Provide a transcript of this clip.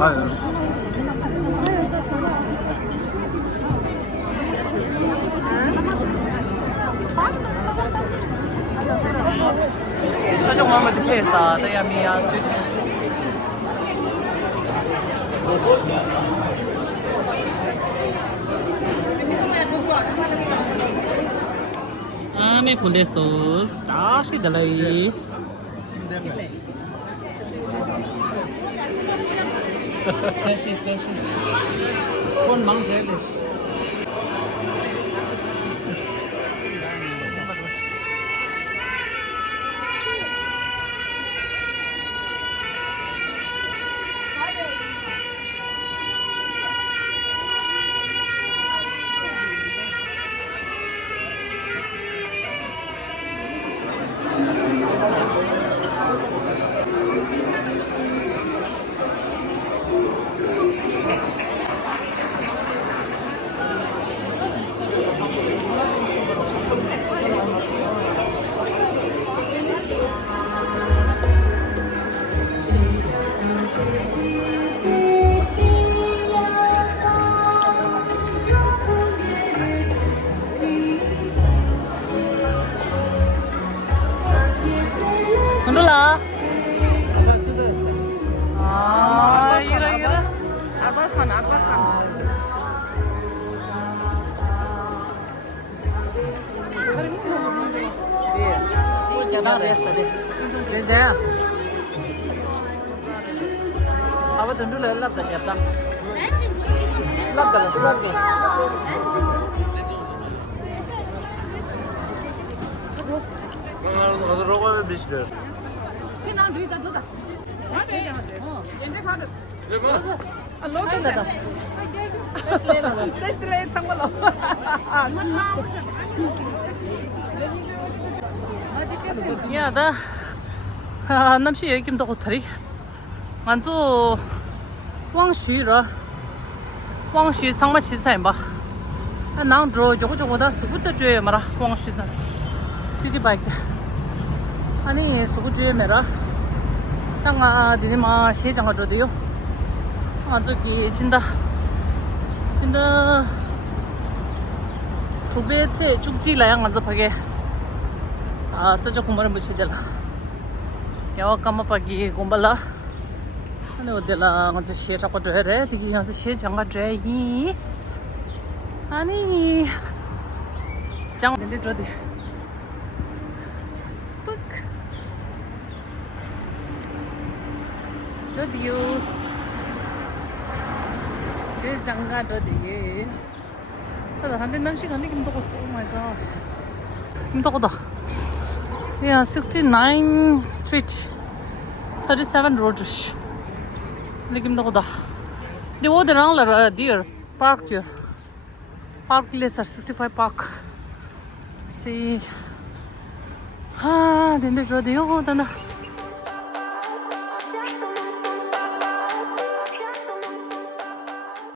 아유. 최종 마무리 페이사 대야미야 아메 군대 소스 다시 달라이 다시 콘 망제르시 건들라 아 이라 아빠산 제가 됐어 네 아빠 던들라 랍다 잡다 랍다 Roba bir 그냥 뒤에다 두자. 얘네 가졌어. 제스트레이 참말로. 야다 남시 여기 김도 호텔이 만주 왕슈라 왕슈 상마 치사임바 나랑 저거다 수부터 줘야 말아 왕슈산 시티 바이크 아니 수부 줘야 말아 땅아 디마 시장가 줘도요 아저기 진다 초배체 죽지라야 가서 파게 아 서저 공부를 붙이들라 야와 까마파기 공발라 아니 어딜라 가서 시에 잡고 줘래 되게 가서 시에 장가 줘이스 아니 장 근데 저디 ปึ๊ 저디요 시에 장가 저디 하다 한대 남식 한대 김도고 오 마이 갓 김도고다 Yeah, 69 Street, 37 Road. Lekim da koda. De wo derang la deer park here. Park Glacier 65 Park. See. Ah, then there's rodeo.